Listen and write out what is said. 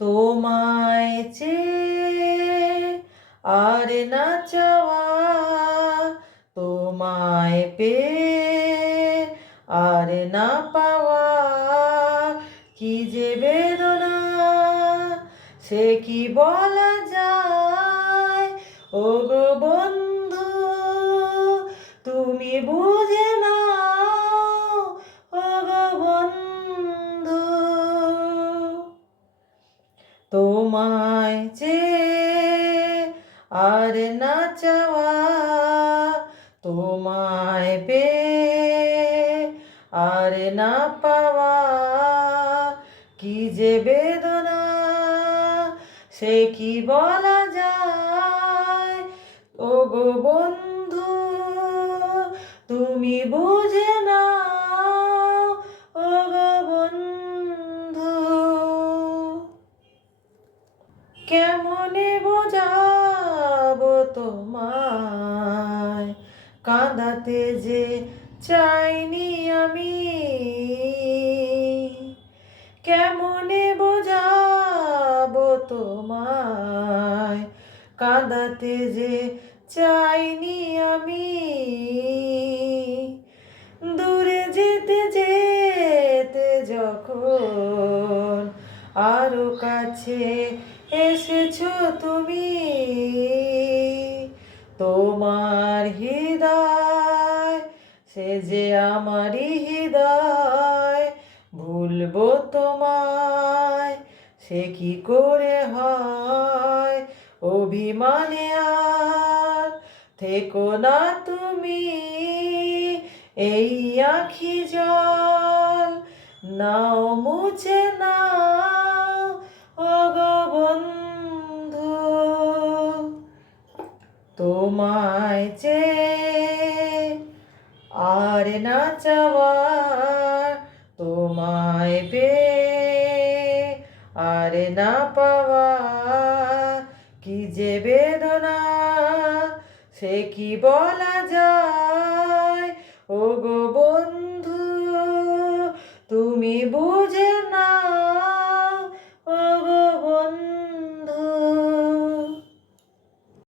তোমায় চেয়ে আর না চাওয়া, তোমায় পেয়ে আর না পাওয়া, কি যে বেদনা সে কি বলা যায়। ও গো বন্ধু তুমি বুঝে নাও, ও গো বন্ধু। তোমায় চেয়ে আর না চাওয়া, তোমায় পেয়ে আর না পাওয়া, কি যে বেদনা সে কি বলা যায়। ও গো বন্ধু তুমি বুঝে নাও, ও গো বন্ধু। কেমনে বোঝাবো তোমায়, কাঁদাতে যে চাইনি আমি। কেমনে বোঝাবো তোমায়, কাঁদাতে যে চাইনি আমি। দূরে যেতে যেতে যখন আরো কাছে এসেছো তুমি, তোমার হৃদয় সে যে আমারই হৃদয়। ভুলবো তোমায় সে কি করে হয়, অভিমানে আর থেকো না তুমি। এই আখি জল নাও মুছে নাও, ও গো বন্ধু। তোমায় চেয়ে আর না চাওয়া, তোমায় পেয়ে আর না পাওয়া, কি যে বেদনা সে কি বলা যায়। ও গো বন্ধু তুমি বুঝে